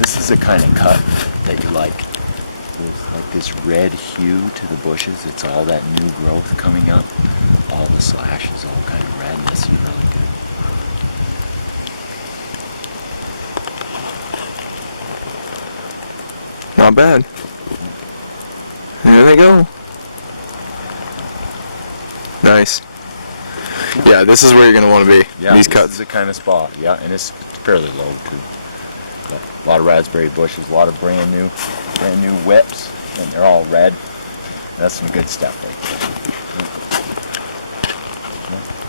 This is the kind of cut that you like. There's like this red hue to the bushes. It's all that new growth coming up. All the slash is all kind of red, and this is really good. Not bad. There they go. Nice. Yeah, this is where you're going to want to be. Yeah, these this cuts. is the kind of spot. Yeah, and it's fairly low too. But a lot of raspberry bushes, a lot of brand new whips, and they're all red. That's some good stuff right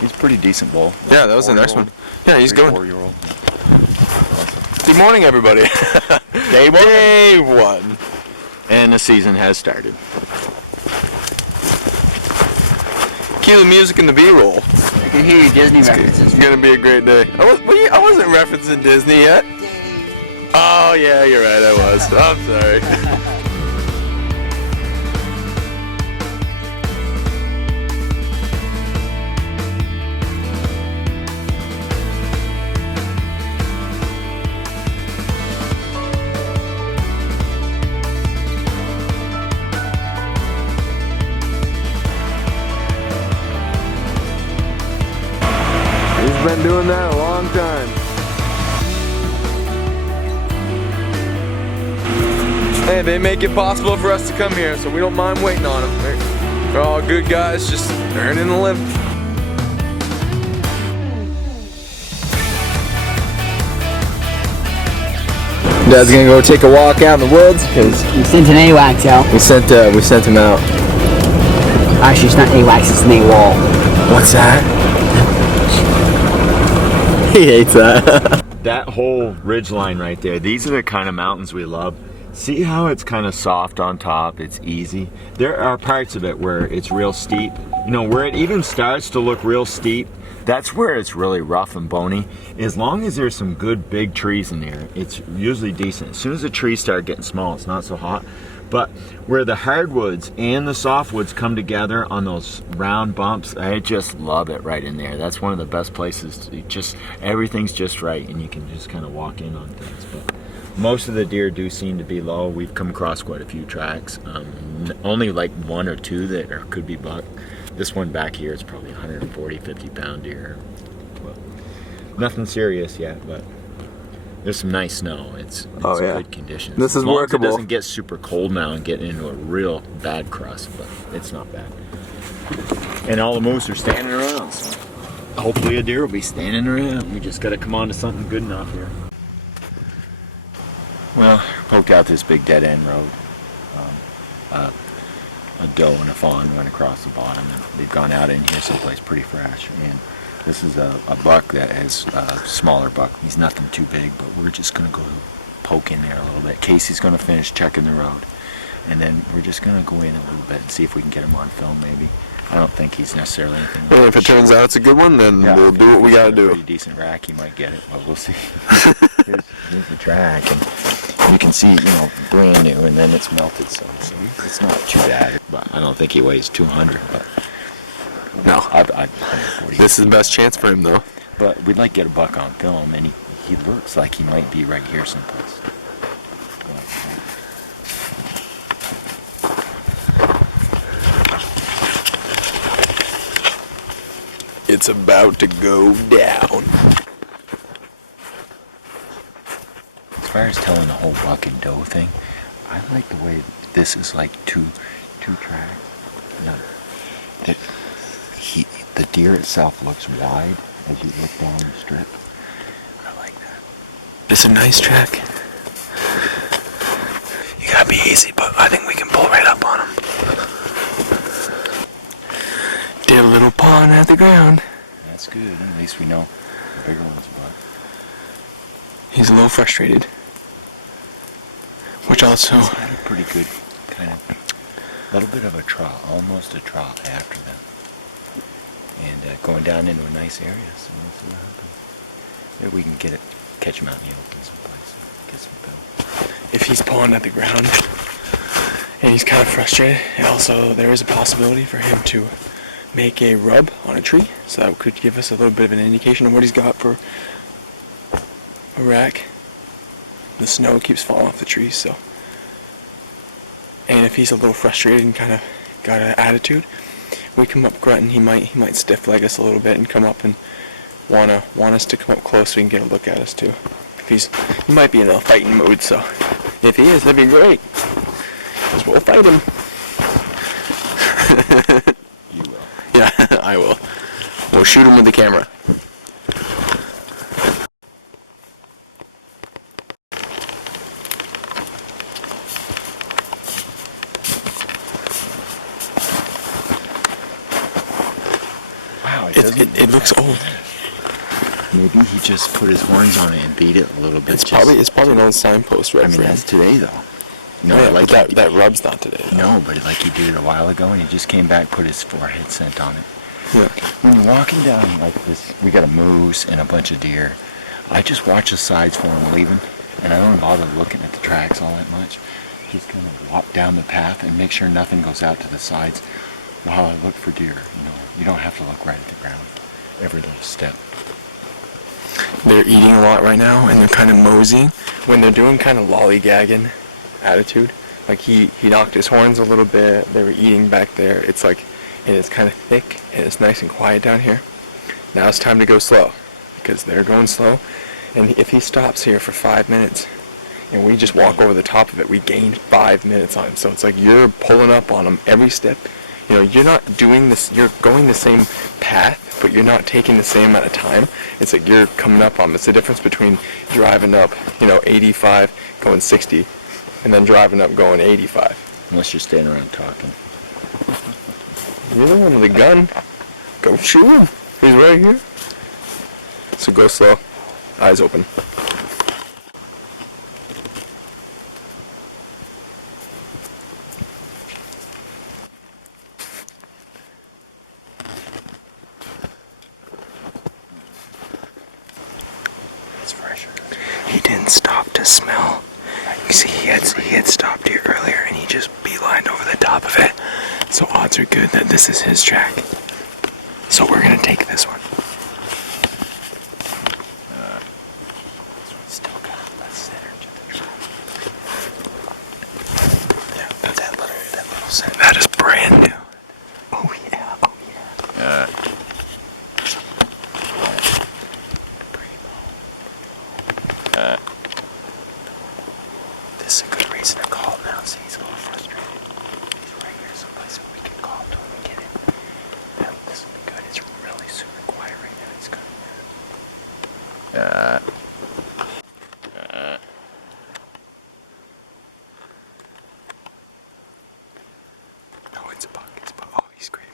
there. He's a pretty decent bull. Yeah, that was the next one. Yeah, he's going. 4-year-old. Good morning, everybody. Day one. And the season has started. Cue the music and the B-roll. I can hear your Disney references. It's gonna be a great day. I wasn't referencing Disney yet. Oh yeah, you're right, I was. I'm sorry. He's been doing that a long time. Hey, they make it possible for us to come here, so we don't mind waiting on them. They're all good guys, just earning a living. Dad's gonna go take a walk out in the woods because You sent an AWACS out. we sent him out. Actually, it's not AWACS, it's an AWOL. What's that? He hates that. That whole ridge line right there, these are the kind of mountains we love. See how it's kind of soft on top, it's easy. There are parts of it where it's real steep. You know, where it even starts to look real steep, that's where it's really rough and bony. As long as there's some good big trees in there, it's usually decent. As soon as the trees start getting small, it's not so hot. But where the hardwoods and the softwoods come together on those round bumps, I just love it right in there. That's one of the best places to just, everything's just right and you can just kind of walk in on things. But most of the deer do seem to be low. We've come across quite a few tracks. Only like 1 or 2 that could be buck. This one back here is probably 140, 50 pound deer. Well, nothing serious yet, but there's some nice snow. It's good conditions. This is as long workable. As it doesn't get super cold now and get into a real bad crust, but it's not bad. And all the moose are standing around, so hopefully a deer will be standing around. We just got to come on to something good enough here. Well, poked out this big dead end road. A doe and a fawn went across the bottom, and they've gone out in here someplace pretty fresh. And this is a buck that has a smaller buck. He's nothing too big, but we're just going to go poke in there a little bit. Casey's going to finish checking the road, and then we're just going to go in a little bit and see if we can get him on film maybe. I don't think he's necessarily anything. Well, if it turns out it's a good one, then we'll do what we gotta do. Pretty decent rack, he might get it, but we'll see. here's the track, and you can see, brand new, and then it's melted, so it's not too bad. But I don't think he weighs 200. But no, I'd 140. This is the best chance for him, though. But we'd like to get a buck on film, and he looks like he might be right here someplace. It's about to go down. As far as telling the whole buck and doe thing, I like the way this is like two tracks. The deer itself looks wide as you look down the strip. I like that. It's a nice track. You gotta be easy, but I think we can pull right up on him. Did a little pawing at the ground. That's good. At least we know the bigger one's a buck. He's a little frustrated. Which also... He's had a pretty good kind of, little bit of a trot, almost a trot after them. And going down into a nice area, so we'll see what happens. Maybe we can catch him out in the open someplace, get some film. If he's pawing at the ground and he's kind of frustrated, and also there is a possibility for him to make a rub on a tree, so that could give us a little bit of an indication of what he's got for a rack. the snow keeps falling off the trees. So, and if he's a little frustrated and kind of got an attitude, we come up grunting. He might stiff leg us a little bit and come up and want us to come up close so he can get a look at us too. If he might be in a fighting mood. So if he is, that'd be great. 'Cause we'll fight him. You will. Yeah, I will. We'll shoot him with the camera. Wow, It looks old. Maybe he just put his horns on it and beat it a little bit. It's probably an old signpost, right? I mean, that's today though. No, yeah, like that rub's not today. No, but like he did it a while ago, and he just came back, put his forehead scent on it. Yeah. When you're walking down like this, we got a moose and a bunch of deer. I just watch the sides for him leaving, and I don't bother looking at the tracks all that much. Just kind of walk down the path and make sure nothing goes out to the sides while I look for deer. You don't have to look right at the ground every little step. They're eating a lot right now, and they're kind of moseying. When they're doing kind of lollygagging attitude, like he knocked his horns a little bit, they were eating back there. It's like, and it's kind of thick, and it's nice and quiet down here. Now it's time to go slow, because they're going slow, and if he stops here for 5 minutes, and we just walk over the top of it, we gained 5 minutes on him. So it's like you're pulling up on him every step. You know, you're not doing this, you're going the same path, but you're not taking the same amount of time. It's like you're coming up on them. It's the difference between driving up, 85, going 60, and then driving up going 85. Unless you're standing around talking. You're the one with the gun. Go shoot him. He's right here. So go slow. Eyes open. It's fresher. He didn't stop to smell. You see, he had stopped here earlier, and he just beelined over the top of it. So odds are good that this is his track. So we're gonna take this one. This one's still got that center to the track. Yeah, that's that little scent. That is brand new. Oh yeah, oh yeah. This is a good reason to call him now. See, he's a little frustrated. He's right here someplace where we can call him to him and get him. This will be good. It's really super quiet right now. He's coming in. Oh, it's a buck. It's a buck. Oh, he's screaming.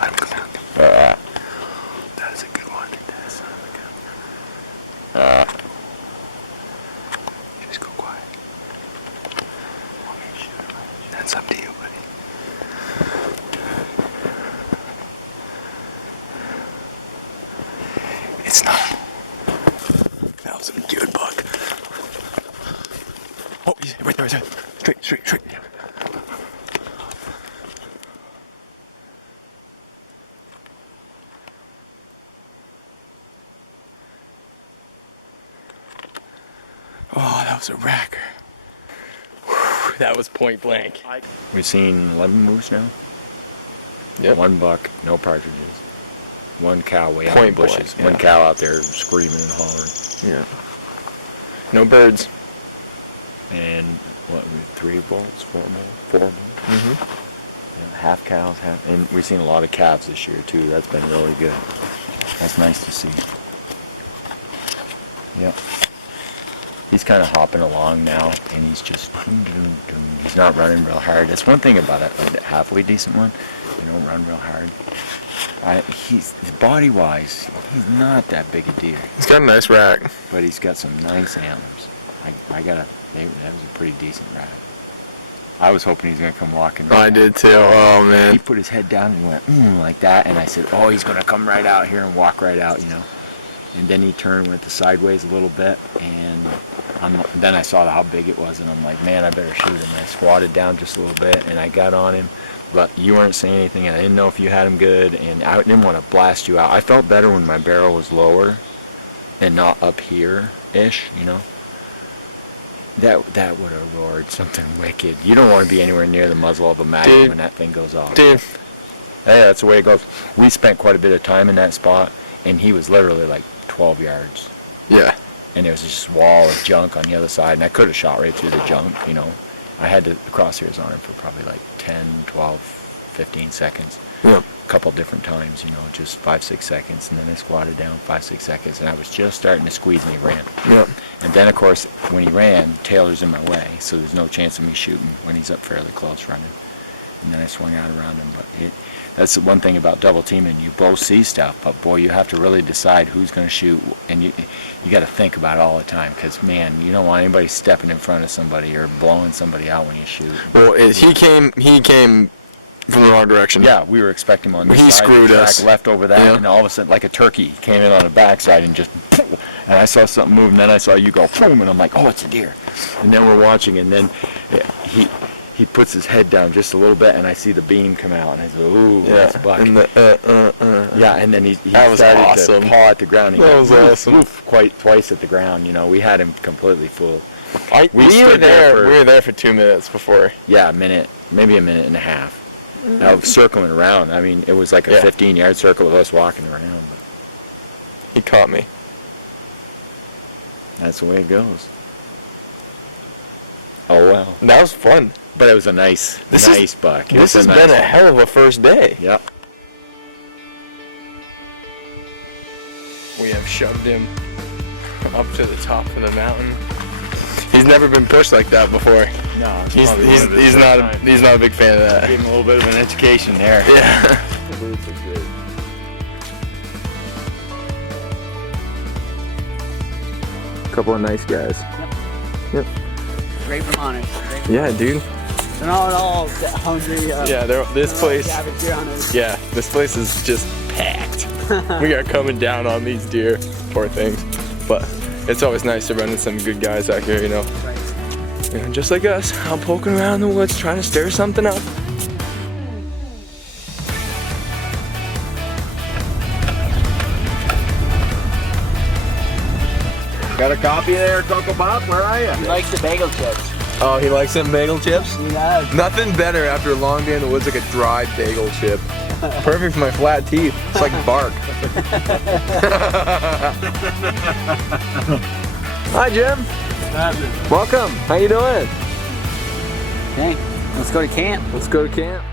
Let him come out. That is a good one. That is son of a gun. Just go quiet. That's up to you, buddy. It's not. That was a good buck. Oh, he's right there, right there. Straight. Oh, that was a racker. Whew, that was point blank. We've seen 11 moose now. Yep. 1 buck, no partridges. 1 cow way out in Point the bushes. blank, yeah. 1 cow out there screaming and hollering. Yeah. No birds. And what, 3 bulls, 4 bulls, 4 bulls? Mm-hmm. Yeah, half cows, and we've seen a lot of calves this year too. That's been really good. That's nice to see. Yep. He's kind of hopping along now, and he's just he's not running real hard. That's one thing about it, like a halfway decent one. They don't run real hard. He's body-wise, he's not that big a deer, He's got a nice rack. but he's got some nice antlers. That was a pretty decent rack. I was hoping he's gonna come walking. I did too. Oh He man. put his head down and went like that, and I said, "Oh, he's gonna come right out here and walk right out," you know. And then he turned, went sideways a little bit, and then I saw how big it was, and I'm like, "Man, I better shoot him." And I squatted down just a little bit, and I got on him, but you weren't saying anything, and I didn't know if you had him good, and I didn't want to blast you out. I felt better when my barrel was lower and not up here-ish, you know. That would have roared something wicked. You don't want to be anywhere near the muzzle of a magnum Dude. when that thing goes off. Dude. Hey, that's the way it goes. We spent quite a bit of time in that spot, and he was literally like 12 yards. Yeah. And there was this wall of junk on the other side, and I could have shot right through the junk, you know. I had the crosshairs on him for probably like 10, 12, 15 seconds. Yep. A couple different times, you know, just 5, 6 seconds, and then I squatted down 5, 6 seconds, and I was just starting to squeeze, and he ran. Yep. And then, of course, when he ran, Taylor's in my way, so there's no chance of me shooting when he's up fairly close running. And then I swung out around him, but that's the one thing about double teaming. You both see stuff, but boy, you have to really decide who's going to shoot, and you got to think about it all the time, because man, you don't want anybody stepping in front of somebody or blowing somebody out when you shoot. Well, he came from the wrong direction. Yeah, we were expecting him on this He side. screwed Jack us. left over that, Yeah. and all of a sudden, like a turkey, he came in on the backside and just, and I saw something move, and then I saw you go, boom, and I'm like, oh, it's a deer. And then we're watching, and then he puts his head down just a little bit, and I see the beam come out, and I said, ooh, that's a buck. And Yeah, and then he That was started awesome. to paw at the ground. He That went was woof, awesome. woof, quite twice at the ground. You know, we had him completely fooled. we were stood there. We were there for 2 minutes before. Yeah, a minute, maybe a minute and a half. I was circling around. I mean, it was like a Yeah. 15-yard circle with us walking around. But He caught me. that's the way it goes. Oh well, That was fun. but it was a nice buck. It This was has a been a nice hell of a first day. buck. Yep. We have shoved him up to the top of the mountain. He's never been pushed like that before. No, it's He's probably one of his he's first not time. he's not a big fan of that. Gave him a little bit of an education there. Yeah. The boots are good. Couple of nice guys. Yep. Great Vermonters. Yeah, dude. They're not all hungry. Yeah, this place. Scavenger hunters. Yeah, this place is just packed. We are coming down on these deer, poor things. But it's always nice to run into some good guys out here, you know. You know, just like us, out poking around in the woods trying to stir something up. Got a copy there, Coco Puff? Where are you? He likes the bagel chips. Oh, he likes some bagel chips? He does. Nothing better after a long day in the woods like a dried bagel chip. Perfect for my flat teeth. It's like bark. Hi, Jim. Welcome. How you doing? Hey, let's go to camp. Let's go to camp.